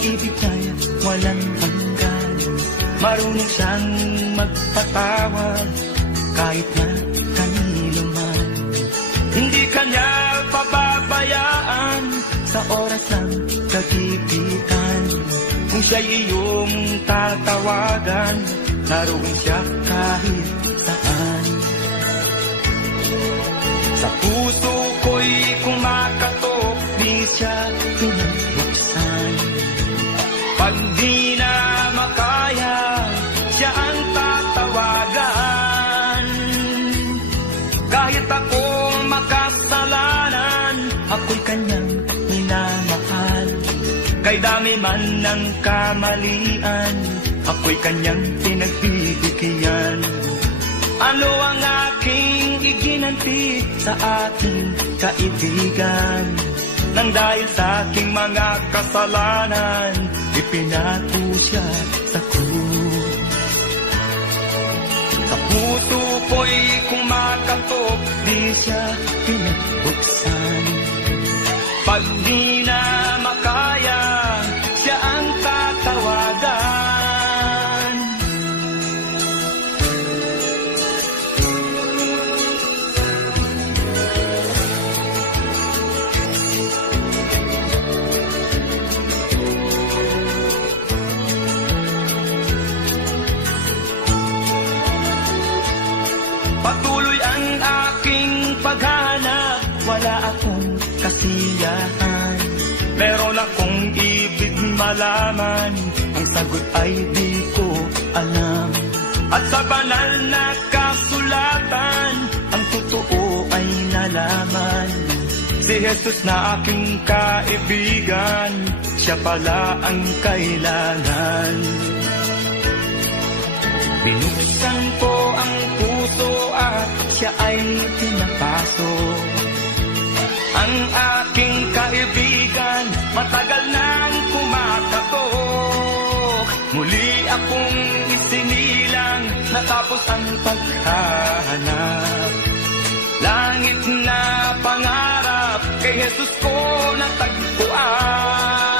pag-ibig ay walang hanggan. Marunong siyang magpatawad kahit na kanino man. Hindi kanya pababayaan sa oras ng kagipitan. Kung siya'y iyong tatawagan, naroon siya kahit saan. Sa puso ko'y kumakatok, di siya pinabuksan. Pag di na makaya, siya ang tatawagan. Kahit ako makasalanan, ako'y kanyang minamahal. Kay dami man ng kamalian, ako'y kanyang pinagbibigyan. Ano ang aking iginanti sa ating kaibigan? Nang dahil sa aking mga kasalanan, ipinako siya sa krus. Sa puso ko'y kumakatok, di siya pinagbuksan. Pag di na makaya, siya ang tatawagan. Patuloy ang aking paghanap, wala akong kasiyahan. Meron akong ibig malaman, ang sagot ay di ko alam. At sa banal na kasulatan, ang totoo ay nalaman. Si Jesus na aking kaibigan, siya pala ang kailangan. Binuksan ko ang puso at siya ay pinapasok. Ang aking kaibigan, matagal nang kumakatok. Muli akong isinilang, natapos ang paghahanap. Langit na pangarap, kay Jesus ko natagpuan.